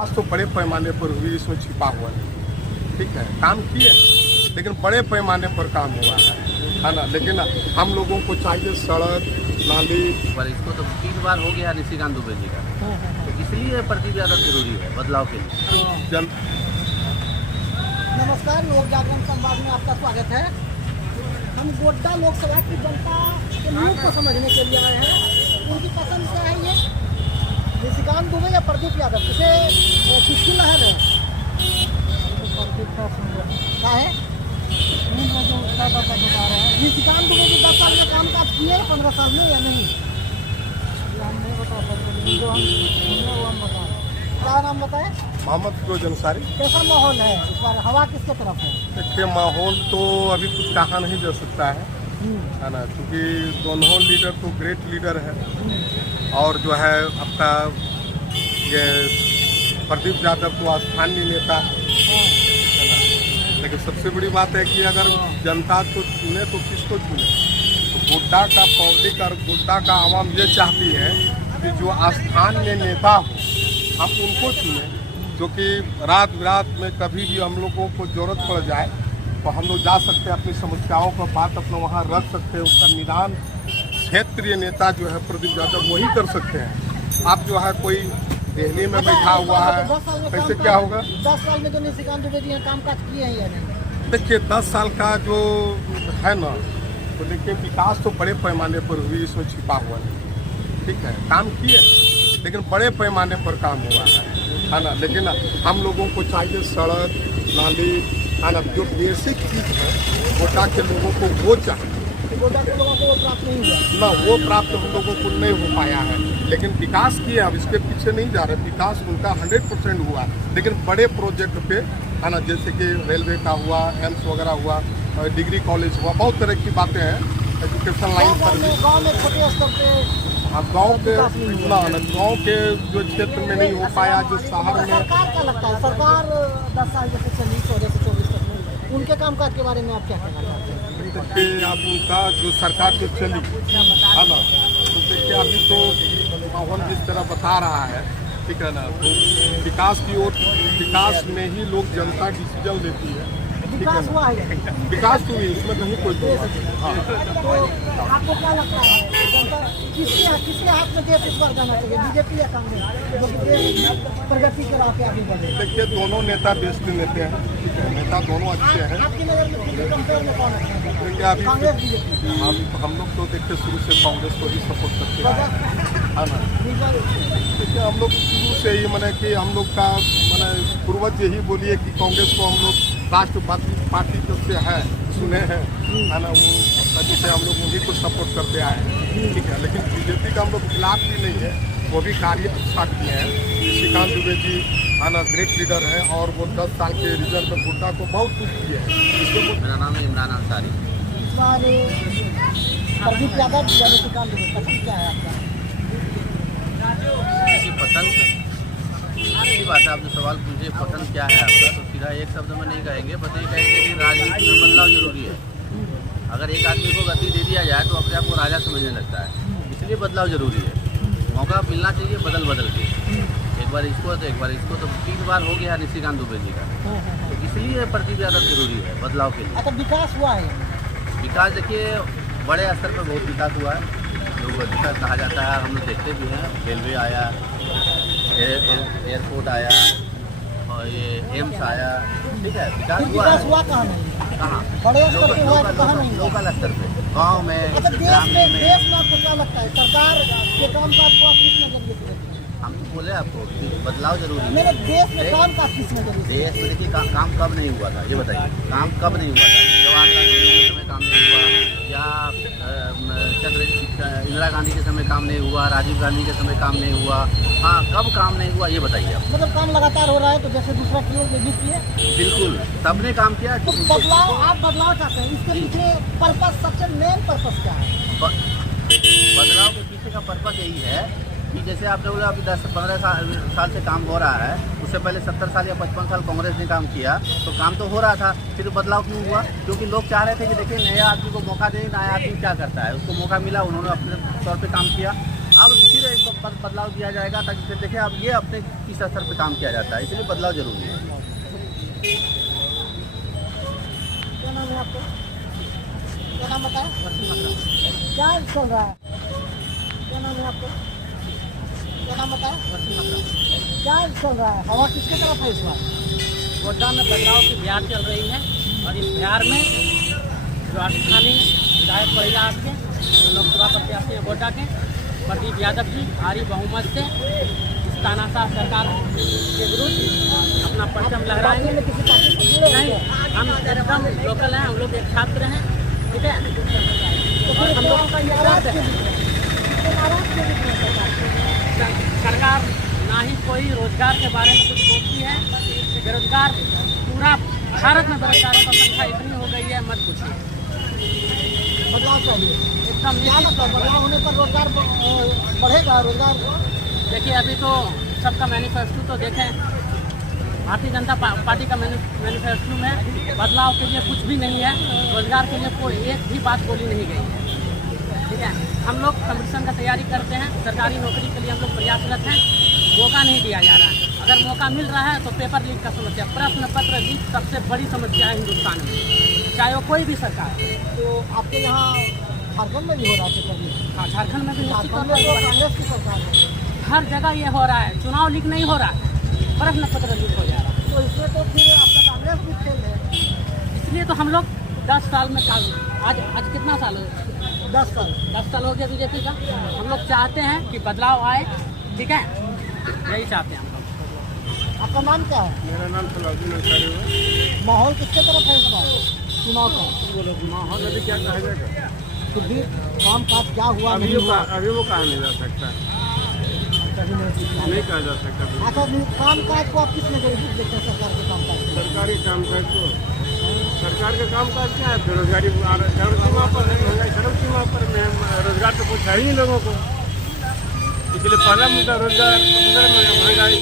आज तो बड़े पैमाने पर हुई, इसमें छिपा हुआ नहीं। ठीक है, काम किए लेकिन बड़े पैमाने पर काम हुआ है ना। लेकिन हम लोगों को चाहिए सड़क नाली। पर इसको तो 3 बार हो गया निशिकांत दुबे जी का, तो इसलिए प्रदीप यादव जरूरी है बदलाव के लिए। नमस्कार, लोक जागरण संवाद में आपका स्वागत है। हम गोड्डा लोकसभा की जनता के मुख को समझने के लिए आए हैं। उनकी पसंद क्या है, ये निशिकांत दुबे या प्रदीप यादव, किसकी लहर है? क्या है निशिकांत दुबे जी 10 साल में काम काज किए 15 साल में या नहीं? क्या नाम बताएं? मोहम्मद फिरोज अंसारी। कैसा माहौल है इस बार, हवा किसके तरफ है? देखिए, माहौल तो अभी कुछ कहा नहीं जा सकता है ना, क्योंकि दोनों लीडर तो ग्रेट लीडर है। और जो है आपका ये प्रदीप यादव तो स्थानीय नेता है ना। लेकिन सबसे बड़ी बात है कि अगर जनता तो चुने तो किसको चुने? तो गोड्डा का पब्लिक और गोड्डा का आवाम ये चाहती है कि जो स्थानीय नेता हो हम उनको चुने, जो कि रात बिरात में कभी भी हम लोगों को ज़रूरत पड़ जाए तो हम लोग जा सकते हैं, अपनी समस्याओं का बात अपना वहाँ रख सकते हैं। उसका निदान क्षेत्रीय नेता जो है प्रदीप यादव वही कर सकते हैं। आप जो है कोई दिल्ली में बैठा हुआ है, कैसे क्या होगा? 10 साल में जो निशिकांत दुबे जी काम काज किए हैं या नहीं? देखिए, 10 साल का जो है ना, तो देखिए विकास तो बड़े पैमाने पर हुई, इसमें छिपा हुआ नहीं। ठीक है, काम किए लेकिन बड़े पैमाने पर काम हुआ है ना। लेकिन हम लोगों को चाहिए सड़क नाली है ना, जो बेसिक चीज़ है गोड्डा के लोगों को वो चाहिए। गोड्डा के लोगों को वो प्राप्त नहीं हुआ ना, वो प्राप्त हम लोगों को नहीं हो पाया है। लेकिन विकास किया, अब इसके पीछे नहीं जा रहे। विकास उनका 100% हुआ, लेकिन बड़े प्रोजेक्ट पे है ना, जैसे कि रेलवे का हुआ, एम्स वगैरह हुआ, डिग्री कॉलेज हुआ, बहुत तरह की बातें हैं। एजुकेशन लाइन पर भी गाँव में छोटे स्तर पे गाँव के गाँव के जो क्षेत्र में नहीं हो पाया, जो शहर में। सरकार क्या लगता है, सरकार 10 साल जैसे चली 14 से 24 तक में, उनके कामकाज के बारे में आप क्या कहना चाहते हैं? देखिए, अब उनका जो सरकार जो चली है ना, तो देखिए अभी तो माहौल जिस तरह बता रहा है, ठीक है ना, तो विकास की ओर, विकास में ही लोग जनता डिसीजन लेती है। विकास हुआ है, विकास तो हुई, इसमें नहीं कोई दो बात है। हाँ, तो आपको क्या लगता है जनता किसके हाथ में देश इस बार जाना चाहिए, बीजेपी या कांग्रेस, जो कि देश प्रगति के राह पे आगे बढ़े? देखिए, दोनों नेता देश के नेता हैं, ठीक है, नेता दोनों अच्छे हैं। आपकी नजर में कंपेयर में कौन अच्छा है, देखिए अभी कांग्रेस बीजेपी? हम लोग तो देखिए शुरू से कांग्रेस को ही सपोर्ट करते हैं, है ना। देखिए, हम लोग शुरू से ही मैंने कि हम लोग का मैंने पूर्वज यही बोलिए कि कांग्रेस को हम लोग राष्ट्रवादी पार्टी जब से है सुने हैं, है ना, वो तभी से हम लोग उन्हीं को सपोर्ट करते आए हैं। ठीक है, लेकिन बीजेपी का हम लोग खिलाफ भी नहीं है, वो भी कार्य अच्छा किए हैं। निशिकांत दुबे जी है ना, ग्रेट लीडर है और वो 10 साल के रिजल्ट में गोड्डा को बहुत कुछ किए हैं। मेरा नाम है इमरान अंसारी। इस बार प्रदीप यादव या निशिकांत दुबे, पसंद क्या है आपका? देखिए, पसंद अच्छी बात है। आप जो सवाल पूछे पसंद क्या है आपका, तो सीधा एक शब्द में नहीं कहेंगे, बस ये कहेंगे कि राजनीति में बदलाव जरूरी है। अगर एक आदमी को गद्दी दे दिया जाए तो अपने आप को राजा समझने लगता है, इसलिए बदलाव जरूरी है। मौका मिलना चाहिए बदल के, एक बार इसको तो एक बार इसको, तो 3 बार हो गया निशिकांत दुबे जी का, तो इसलिए प्रदीप यादव जरूरी है बदलाव के लिए। अच्छा, विकास हुआ है? विकास देखिए बड़े स्तर पर बहुत विकास हुआ है, जो विकास कहा जाता है हम लोग देखते भी हैं। रेलवे आया, एयरपोर्ट आया और ये एम्स आया, ठीक है, विकास हुआ है। हुआ कहाँ नहीं? कहाँ? बड़े स्तर पे हुआ, कहाँ नहीं? लोकल स्तर पे, गांव में, अच्छा, देश में आपको क्या लगता है सरकार के काम काज को आप किस नजरिए से देखते हैं? हम तो बोले आपको कि बदलाव जरूरी है। मेरे देश में काम काज किस नजरिए से? देश में देखिए काम कब नहीं हुआ था, ये बताइए, काम कब नहीं हुआ था? जवाहरलाल नेहरू के समय काम नहीं हुआ, या इंदिरा गांधी के समय काम नहीं हुआ, राजीव गांधी के समय काम नहीं हुआ? हाँ, कब काम नहीं हुआ ये बताइए आप। मतलब काम लगातार हो रहा है, तो जैसे दूसरा किए ये भी किए, बिल्कुल सबने काम किया। तो बदलाव आप बदलाव चाहते हैं, इसके पीछे पर्पस, सबसे मेन पर्पस क्या है? बदलाव के पीछे का पर्पस यही है कि जैसे आपने बोला अभी 10-15 साल से काम हो रहा है, उससे पहले 70 साल या 55 साल कांग्रेस ने काम किया, तो काम तो हो रहा था, फिर बदलाव क्यों हुआ? क्योंकि लोग चाह रहे थे कि देखिए नया आदमी को मौका दें, नया आदमी क्या करता है, उसको मौका मिला, उन्होंने अपने तौर पे काम किया। अब फिर एक बदलाव किया जाएगा, ताकि फिर देखिए अब ये अपने किस स्तर पर काम किया जाता है, इसलिए बदलाव जरूरी है। क्या नाम है आपका? क्या नाम बताया? क्या चल रहा है? क्या नाम है आपका? क्या नाम बताया? क्या चल रहा है? हवा किसके तरफ है इस बार? गोड्डा में बदलाव की बिहार चल रही है और इस बिहार में जो स्थानीय विधायक बढ़िया आपके जो लोकसभा प्रत्याशी हैं गोड्डा के प्रदीप यादव जी भारी बहुमत से इस तानाशाह सरकार के विरुद्ध अपना परचम लहराएंगे। में किसी पार्टी से जुड़े नहीं, हुए हैं? हम एकदम लोकल हैं, हम लोग एक छात्र हैं, ठीक है। तो और फिर हम लोगों का ये नाराज दर्द क्यों है, दिख रहे हैं? इतने नाराज क्यों दिख रहे हैं सरकार से? सरकार ना ही कोई रोजगार के बारे में कुछ बोलती है। बेरोजगार पूरा भारत में बेरोजगारों की संख्या इतनी हो गई है, मत पूछिए। बदलाव चाहिए। एकदम क्या मतलब बदलाव होने पर रोजगार बढ़ेगा? रोजगार देखिए, अभी तो सबका मैनिफेस्टो तो देखें, भारतीय जनता पार्टी का मैनिफेस्टो में बदलाव के लिए कुछ भी नहीं है, रोजगार के लिए कोई एक भी बात बोली नहीं गई है, ठीक है। हम लोग कंपटीशन का तैयारी करते हैं, सरकारी नौकरी के लिए हम लोग प्रयासरत हैं, मौका नहीं दिया जा रहा है। अगर मौका मिल रहा है तो पेपर लीक का समस्या, प्रश्न पत्र लीक सबसे बड़ी समस्या है हिंदुस्तान में, चाहे वो कोई भी सरकार हो। तो आपके यहाँ झारखंड में भी हो रहा है पेपर लीक? हाँ, झारखंड में भी निश्चित झारखंड तौर में तो पर कांग्रेस की सरकार है, हर जगह ये हो रहा है। चुनाव लीक नहीं हो रहा है, प्रश्न पत्र लीक हो जा रहा है। तो इसमें तो फिर आपका कांग्रेस भी फेल है। इसलिए तो हम लोग 10 साल में आज कितना साल हो 10 साल 10 साल हो गया बीजेपी का। हम लोग चाहते हैं कि बदलाव आए, ठीक है, यही चाहते हैं हम लोग। आपका नाम क्या है? मेरा नाम सलाउद्दीन अंसारी है। माहौल किसके तरफ है इस बार चुनाव का? माहौल अभी क्या कहा जाएगा, फिर भी काम काज क्या हुआ अभी नहीं हुआ? अभी वो कहा नहीं जा सकता, नहीं कहा जा सकता। अच्छा, काम काज को आप किस नजरिए से देखते हैं सरकार के काम काज को? सरकारी कामकाज को, सरकार का कामकाज क्या है, बेरोजगारी चरम सीमा पर है, महंगाई चरम सीमा पर में रोजगार तो कुछ है ही नहीं लोगों को, इसलिए पहला मुद्दा रोजगार, दूसरा महंगाई।